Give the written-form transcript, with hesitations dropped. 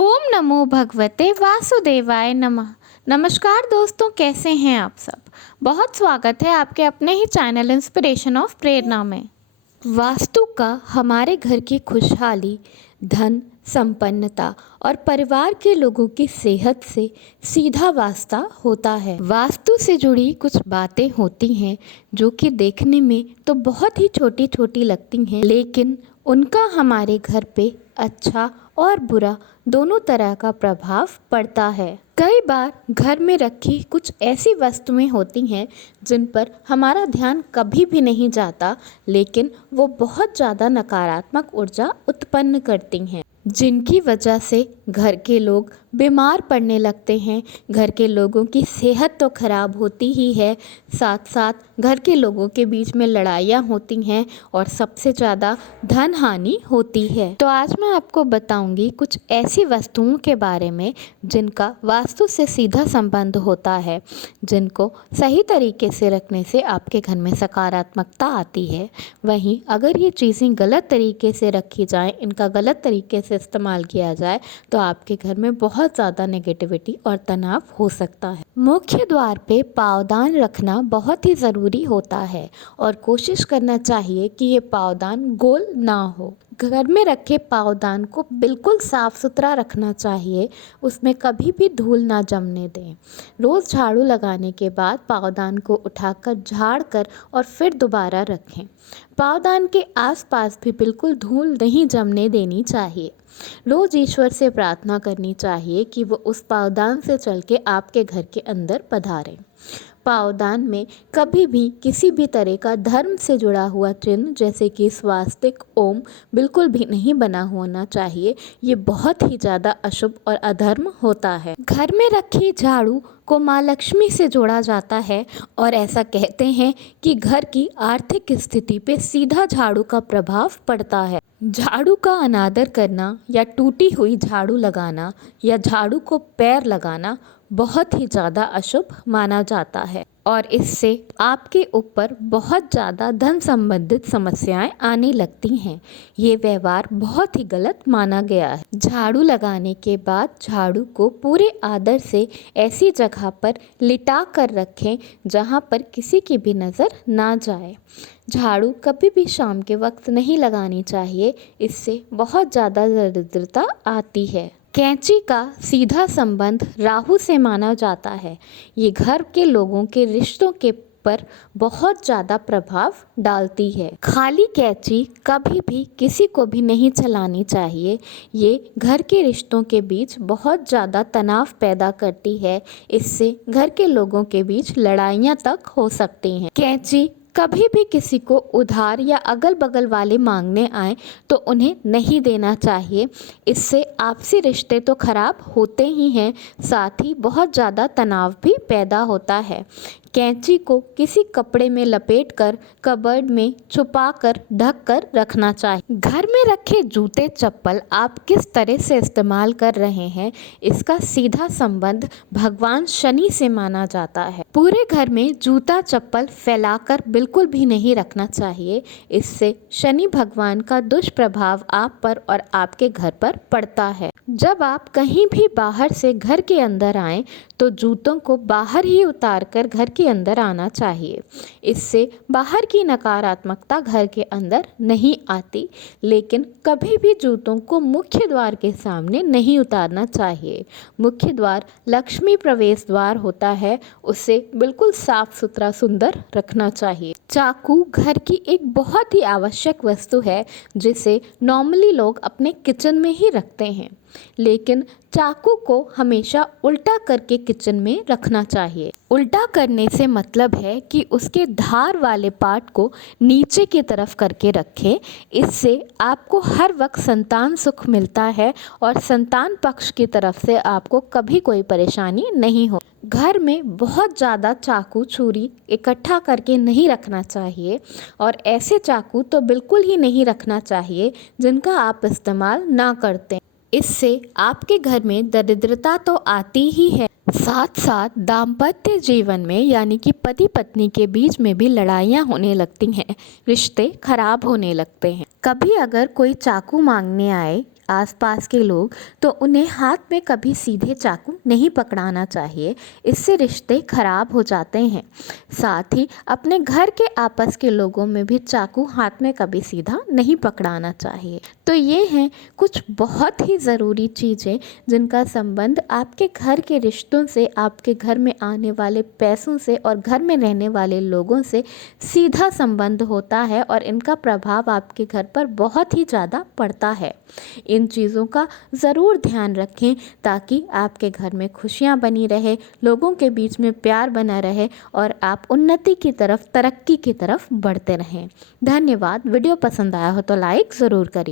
ओम नमो भगवते वासुदेवाय नमः। नमस्कार दोस्तों, कैसे हैं आप सब। बहुत स्वागत है आपके अपने ही चैनल इंस्पिरेशन ऑफ प्रेरणा में। वास्तु का हमारे घर की खुशहाली, धन, संपन्नता और परिवार के लोगों की सेहत से सीधा वास्ता होता है। वास्तु से जुड़ी कुछ बातें होती हैं जो कि देखने में तो बहुत ही छोटी छोटी लगती हैं, लेकिन उनका हमारे घर पे अच्छा और बुरा दोनों तरह का प्रभाव पड़ता है। कई बार घर में रखी कुछ ऐसी वस्तुएं होती हैं जिन पर हमारा ध्यान कभी भी नहीं जाता, लेकिन वो बहुत ज़्यादा नकारात्मक ऊर्जा उत्पन्न करती हैं, जिनकी वजह से घर के लोग बीमार पड़ने लगते हैं। घर के लोगों की सेहत तो खराब होती ही है, साथ साथ घर के लोगों के बीच में लड़ाइयाँ होती हैं और सबसे ज़्यादा धन हानि होती है। तो आज मैं आपको बताऊंगी कुछ ऐसी वस्तुओं के बारे में जिनका वास्तु से सीधा संबंध होता है, जिनको सही तरीके से रखने से आपके घर में सकारात्मकता आती है। वहीं अगर ये चीज़ें गलत तरीके से रखी जाएं, इनका गलत तरीके से इस्तेमाल किया जाए तो आपके घर में बहुत ज़्यादा नेगेटिविटी और तनाव हो सकता है। मुख्य द्वार पे पावदान रखना बहुत ही ज़रूरी होता है और कोशिश करना चाहिए कि ये पावदान गोल ना हो। घर में रखे पावदान को बिल्कुल साफ़ सुथरा रखना चाहिए, उसमें कभी भी धूल ना जमने दें। रोज़ झाड़ू लगाने के बाद पावदान को उठाकर झाड़ कर और फिर दोबारा रखें। पावदान के आसपास भी बिल्कुल धूल नहीं जमने देनी चाहिए। रोज़ ईश्वर से प्रार्थना करनी चाहिए कि वो उस पावदान से चल के आपके घर के अंदर पधारें। पावदान में कभी भी किसी भी तरह का धर्म से जुड़ा हुआ चिन्ह जैसे कि स्वास्तिक, ओम बिल्कुल भी नहीं बना होना चाहिए। ये बहुत ही ज़्यादा अशुभ और अधर्म होता है। घर में रखी झाड़ू को माँ लक्ष्मी से जोड़ा जाता है और ऐसा कहते हैं कि घर की आर्थिक स्थिति पे सीधा झाड़ू का प्रभाव पड़ता है। झाड़ू का अनादर करना या टूटी हुई झाड़ू लगाना या झाड़ू को पैर लगाना बहुत ही ज़्यादा अशुभ माना जाता है और इससे आपके ऊपर बहुत ज़्यादा धन संबंधित समस्याएं आने लगती हैं। ये व्यवहार बहुत ही गलत माना गया है। झाड़ू लगाने के बाद झाड़ू को पूरे आदर से ऐसी जगह पर लिटा कर रखें जहां पर किसी की भी नज़र ना जाए। झाड़ू कभी भी शाम के वक्त नहीं लगानी चाहिए, इससे बहुत ज़्यादा दरिद्रता आती है। कैंची का सीधा संबंध राहु से माना जाता है। ये घर के लोगों के रिश्तों के पर बहुत ज़्यादा प्रभाव डालती है। खाली कैंची कभी भी किसी को भी नहीं चलानी चाहिए। ये घर के रिश्तों के बीच बहुत ज़्यादा तनाव पैदा करती है। इससे घर के लोगों के बीच लड़ाइयाँ तक हो सकती हैं। कैंची कभी भी किसी को उधार या अगल बगल वाले मांगने आए तो उन्हें नहीं देना चाहिए। इससे आपसी रिश्ते तो खराब होते ही हैं, साथ ही बहुत ज़्यादा तनाव भी पैदा होता है। कैंची को किसी कपड़े में लपेटकर कबर्ड में छुपाकर ढक कर रखना चाहिए। घर में रखे जूते चप्पल आप किस तरह से इस्तेमाल कर रहे हैं, इसका सीधा संबंध भगवान शनि से माना जाता है। पूरे घर में जूता चप्पल फैलाकर बिल्कुल भी नहीं रखना चाहिए। इससे शनि भगवान का दुष्प्रभाव आप पर और आपके घर पर पड़ता है। जब आप कहीं भी बाहर से घर के अंदर आएं तो जूतों को बाहर ही उतार कर घर के अंदर आना चाहिए। इससे बाहर की नकारात्मकता घर के अंदर नहीं आती, लेकिन कभी भी जूतों को मुख्य द्वार के सामने नहीं उतारना चाहिए। मुख्य द्वार लक्ष्मी प्रवेश द्वार होता है, उसे बिल्कुल साफ सुथरा सुंदर रखना चाहिए। चाकू घर की एक बहुत ही आवश्यक वस्तु है जिसे नॉर्मली लोग अपने किचन में ही रखते हैं, लेकिन चाकू को हमेशा उल्टा करके किचन में रखना चाहिए। उल्टा करने से मतलब है कि उसके धार वाले पार्ट को नीचे की तरफ करके रखें। इससे आपको हर वक्त संतान सुख मिलता है और संतान पक्ष की तरफ से आपको कभी कोई परेशानी नहीं हो। घर में बहुत ज़्यादा चाकू छुरी इकट्ठा करके नहीं रखना चाहिए और ऐसे चाकू तो बिल्कुल ही नहीं रखना चाहिए जिनका आप इस्तेमाल ना करते। इससे आपके घर में दरिद्रता तो आती ही है, साथ साथ दाम्पत्य जीवन में यानी कि पति पत्नी के बीच में भी लड़ाइयाँ होने लगती हैं, रिश्ते खराब होने लगते हैं। कभी अगर कोई चाकू मांगने आए आसपास के लोग, तो उन्हें हाथ में कभी सीधे चाकू नहीं पकड़ाना चाहिए। इससे रिश्ते खराब हो जाते हैं। साथ ही अपने घर के आपस के लोगों में भी चाकू हाथ में कभी सीधा नहीं पकड़ाना चाहिए। तो ये हैं कुछ बहुत ही ज़रूरी चीज़ें जिनका संबंध आपके घर के रिश्तों से, आपके घर में आने वाले पैसों से और घर में रहने वाले लोगों से सीधा संबंध होता है और इनका प्रभाव आपके घर पर बहुत ही ज़्यादा पड़ता है। इन चीज़ों का ज़रूर ध्यान रखें ताकि आपके घर में खुशियाँ बनी रहे, लोगों के बीच में प्यार बना रहे और आप उन्नति की तरफ, तरक्की की तरफ बढ़ते रहें। धन्यवाद। वीडियो पसंद आया हो तो लाइक ज़रूर करिए।